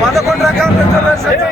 11 రకాల రిజర్వేషన్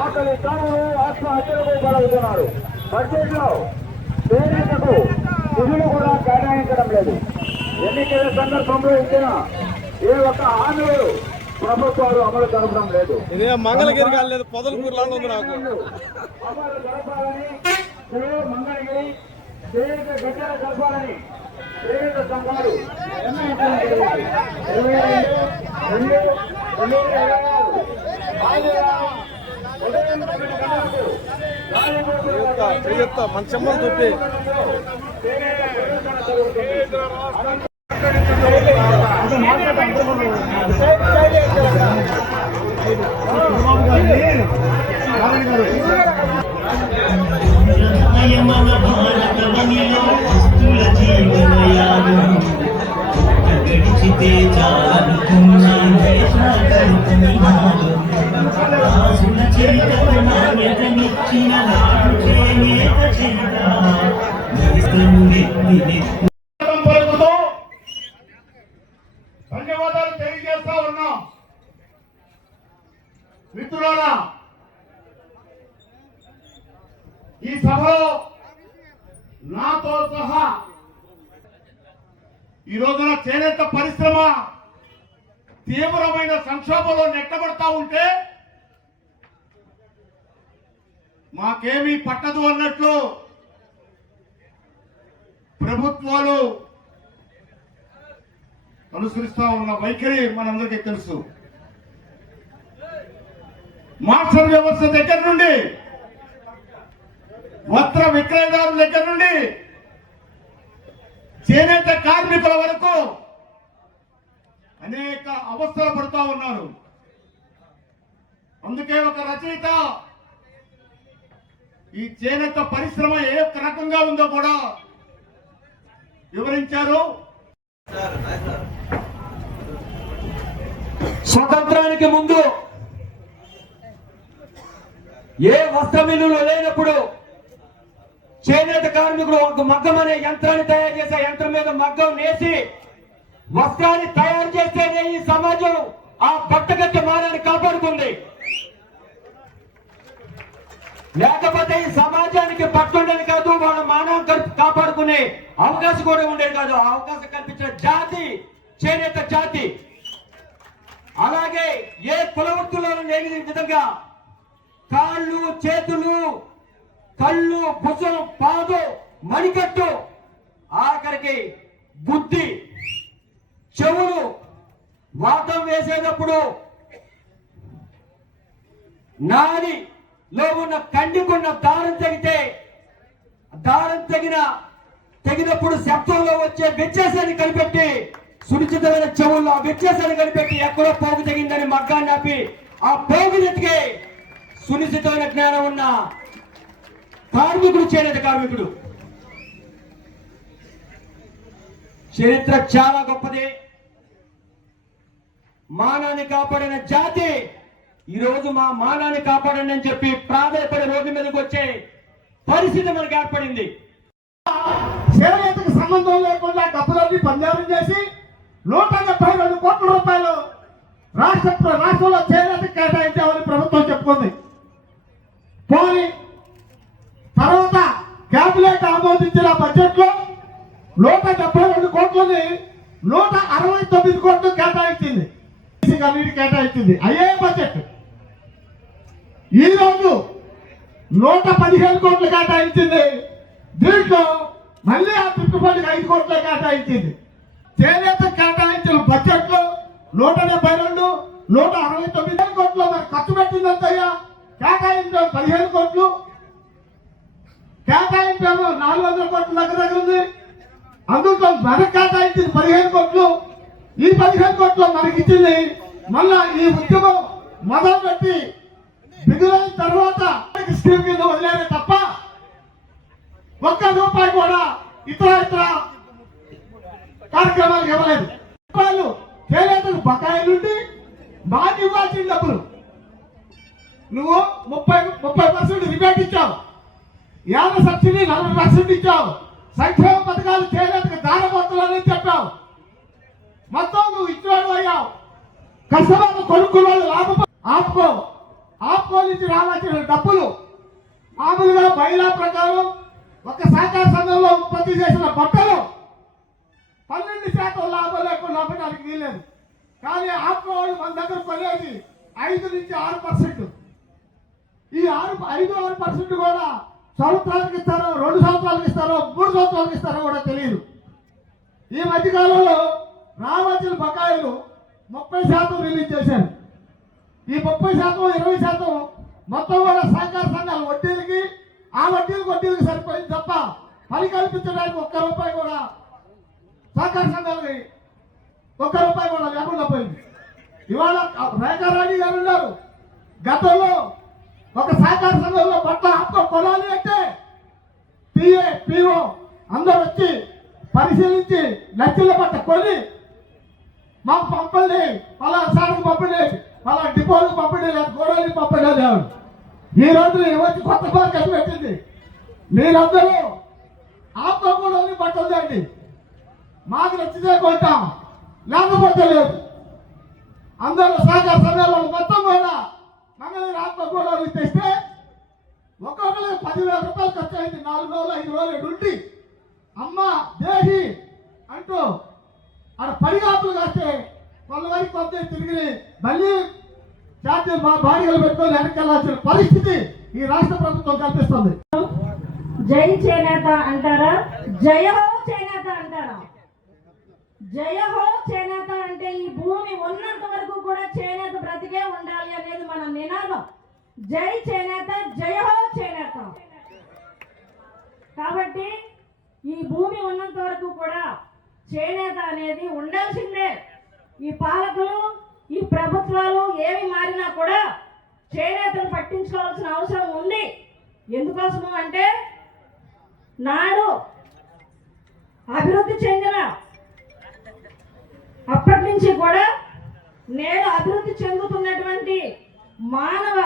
ఆకలి తాను ఆత్మహత్యలకు బలవుతున్నారు. బడ్జెట్ లో పేరెంట్లకు నిధులు కూడా కేటాయించడం లేదు. ఎన్నికల సందర్భంలో ఇచ్చిన ఏ ఒక్క హామీలు ప్రభుత్వాలు అమలు జరపడం లేదు. ఇదే మంగళగిరి కాలేదు, పొదలకూరులో ఉంది నాకు. అమలు జరపాలని మంగళగిరి గడ్డలు జరపాలని ప్రేరిత సంఘాలు మంచమ్మ చూపి గడిచితే చాలనుకున్నా ధన్యవాదాలు తెలియజేస్తా ఉన్నాం. మిత్రులారా, ఈ సభలో నాతో సహా ఈ రోజున చేనేత పరిశ్రమ తీవ్రమైన సంక్షోభంలో నెట్టబడతా ఉంటే మాకేమీ పట్టదు అన్నట్లు ప్రభుత్వాలు అనుసరిస్తా ఉన్న వైఖరి మనందరికీ తెలుసు. మార్షల్ వ్యవస్థ దగ్గర నుండి, వస్త్ర విక్రయదారుల దగ్గర నుండి, చేనేత కార్మికుల వరకు అనేక అవస్థలు పడుతూ ఉన్నారు. అందుకే ఒక రచయిత ఈ చేనేత పరిశ్రమ ఏ రకంగా ఉందో కూడా వివరించారు. స్వతంత్రానికి ముందు ఏ వస్త్ర మిల్లులు లేనప్పుడు చేనేత కార్మికుడు ఒక మగ్గం అనే యంత్రాన్ని తయారు చేసే యంత్రం మీద మగ్గం నేసి వస్త్రాన్ని తయారు చేస్తేనే ఈ సమాజం ఆ బట్టగట్టె మానాన్ని కాపాడుకుంది. లేకపోతే ఈ సమాజానికి పట్టుండేది కాదు, వాళ్ళ మానం కాపాడుకునే అవకాశం కూడా ఉండేది కాదు. ఆ అవకాశం కల్పించిన జాతి చేనేత జాతి. అలాగే ఏ కులవృత్తులను లేని విధంగా కాళ్ళు, చేతులు, కళ్ళు, భుజం, పాదు, మణికట్టు, ఆఖరికి బుద్ధి, చెవులు వాతం వేసేటప్పుడు నాడిలో ఉన్న కండికున్న దారం తెగినప్పుడు శబ్దంలో వచ్చే వ్యత్యాసాన్ని కనిపెట్టి, సునిశ్చితమైన చెవుల్లో ఆ వ్యత్యాసాన్ని కనిపెట్టి ఎక్కడో పోగు తెగిందని మగ్గాన్ని ఆపి ఆ పోగునెతికే సునిశ్చితమైన జ్ఞానం ఉన్న కార్మికుడు చేనేత కార్మికుడు. చరిత్ర చాలా గొప్పది. మానాన్ని కాపాడిన జాతి ఈరోజు మా మానాన్ని కాపాడండి అని చెప్పి ప్రాధాన్యపడి రోడ్డు మీదకి వచ్చే పరిస్థితి మనకు ఏర్పడింది. చేనేతకు సంబంధం లేకుండా డబ్బులన్నీ పంజాబం చేసి 172 కోట్ల రూపాయలు రాష్ట్రంలో చేనేత కేటాయించామని ప్రభుత్వం చెప్పుకుంది. పోనీ తర్వాత కేబినెట్ ఆమోదించిన బడ్జెట్ లో 172 కోట్లని 169 కోట్లు కేటాయించింది. కేటాయించింది అయ్యే బడ్జెట్. ఈ రోజు 115 కోట్లు కేటాయించింది. దీంట్లో మళ్ళీ ఆ చుట్టుపక్కల 5 కోట్లు కేటాయించింది. చేనేత కేటాయించిన బడ్జెట్ లో 172, 169 కోట్లు మరి ఖర్చు పెట్టిందంతయ్యా. కేటాయించాము 15 కోట్లు, కేటాయించాము 400 కోట్ల దగ్గర ఉంది. అందులో మనకు కేటాయించింది 15 కోట్లు. ఈ 15 కోట్లు మనకి ఇచ్చింది. మళ్ళా ఈ ఉద్యమం మొదలుపెట్టి మిగిలిన తర్వాత స్కీమ్ కింద వదిలేదే తప్ప ₹1 కూడా ఇతర కార్యక్రమాలకు ఇవ్వలేదు. రూపాయలు చేనేతకు బకాయిలుండి మాకు ఇవ్వాల్సిన డబ్బులు నువ్వు 30% రిబేట్ ఇచ్చావు, 50 సబ్సిడీ 40% ఇచ్చావు, సంక్షేమ పథకాలు చేనేతకు దారబోతులని చెప్పావు. మొత్తం నువ్వు ఇచ్చినాడు అయ్యావు. కష్టపడి కొనుక్కున్న లాభం ఆప్కో నుంచి రావాల్సిన డబ్బులు మామూలుగా మహిళా ప్రకారం ఒక సహకార సంఘంలో ఉత్పత్తి చేసిన బట్టలు 12% లాభం లేకుండా అమ్మడానికి వీల్లేదు. కానీ ఆప్కో వాళ్ళు మన దగ్గర కొనేది 5 నుంచి 6%. ఈ 5-6% కూడా సంవత్సరానికి ఇస్తారో, 2 సంవత్సరాలకు ఇస్తారో, 3 సంవత్సరాలకు ఇస్తారో కూడా తెలియదు. ఈ మధ్యకాలంలో రావాల్సిన బకాయిలు 30% రిలీజ్ చేశారు. ఈ 30%, 20% మొత్తం కూడా సహకార సంఘాలు వడ్డీలకి, ఆ వడ్డీలకు సరిపోయింది తప్ప పని కల్పించడానికి ₹1 కూడా సహకార సంఘాలకి ₹1 కూడా లేకుండా పోయింది. ఇవాళ రేఖారాణి గారు ఉన్నారు. గతంలో ఒక సహకార సంఘంలో బట్ట హక్కు కొనాలి అంటే పిఏ, పిఓ అందరూ వచ్చి పరిశీలించి లక్షల బట్ట కొని మాకు పంపండి, పలా సార్కి పంపండి, పలా డిపోలకు పంపండి, లేదా గోడలకి పంపండి అనేవాడు. ఈ రోజు వచ్చి కొత్త మార్కెట్ పెట్టింది. మీరందరూ ఆత్మకూడని బట్టలు తేండి, మాకు నచ్చితే కొంటాం, లేకపోతే లేదు. అందరూ సహకార సంఘాల మొత్తం కూడా మంగళగిరి ఆత్మకూడలు తెస్తే ఒక్కొక్కరికి ₹10,000 ఖర్చు అయింది. 4 రోజులు 5 రోజులు ఉండి అమ్మ దేహి అంటూ అక్కడ పరిగాపులు కాస్తే కొంతవరకు కొంత తిరిగి మళ్ళీ ఛార్జీలు బాడీలు పెట్టుకొని వెనకెళ్లాల్సిన పరిస్థితి ఈ రాష్ట్ర ప్రభుత్వం కల్పిస్తుంది. జై చేనేత అంటారా, జయ హో చేనేత అంటారా? జయ హో చేనేత అంటే ఈ భూమి ఉన్నంత వరకు కూడా చేనేత బ్రతికే ఉండాలి అనేది మన నినాదం. జై చేనేత, జయ హో చేనేత. కాబట్టి ఈ భూమి ఉన్నంత వరకు కూడా చేనేత అనేది ఉండాల్సిందే. ఈ పాలకులు, ఈ ప్రభుత్వాలు ఏమి మారినా కూడా చేనేతను పట్టించుకోవాల్సిన అవసరం ఉంది. ఎందుకు ఎందుకోసము అంటే నాడు అభివృద్ధి చెందిన అప్పటి నుంచి కూడా నేడు అభివృద్ధి చెందుతున్నటువంటి మానవ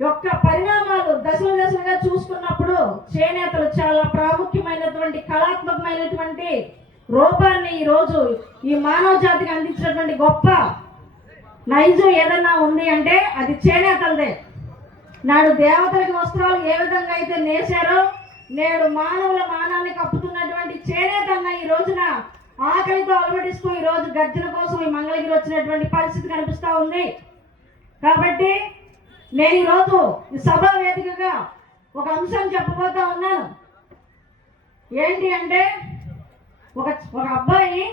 యొక్క పరిణామాలు దశల దశలుగా చూసుకున్నప్పుడు చేనేతలు చాలా ప్రాముఖ్యమైనటువంటి కళాత్మకమైనటువంటి రూపాన్ని ఈరోజు ఈ మానవ జాతికి అందించినటువంటి గొప్ప నైజం ఏదన్నా ఉంది అంటే అది చేనేతలదే. నాడు దేవతలకి వస్త్రాలు ఏ విధంగా అయితే నేశారో నేడు మానవుల మానాన్ని కప్పుతున్నటువంటి చేనేతన్న ఈ రోజున ఆకలితో అలవడిస్తూ ఈ రోజు గర్జన కోసం ఈ మంగళగిరి వచ్చినటువంటి పరిస్థితి కనిపిస్తూ ఉంది. కాబట్టి నేను ఈరోజు ఈ సభా వేదికగా ఒక అంశం చెప్పబోతా ఉన్నాను. ఏంటి అంటే ఒక అబ్బాయి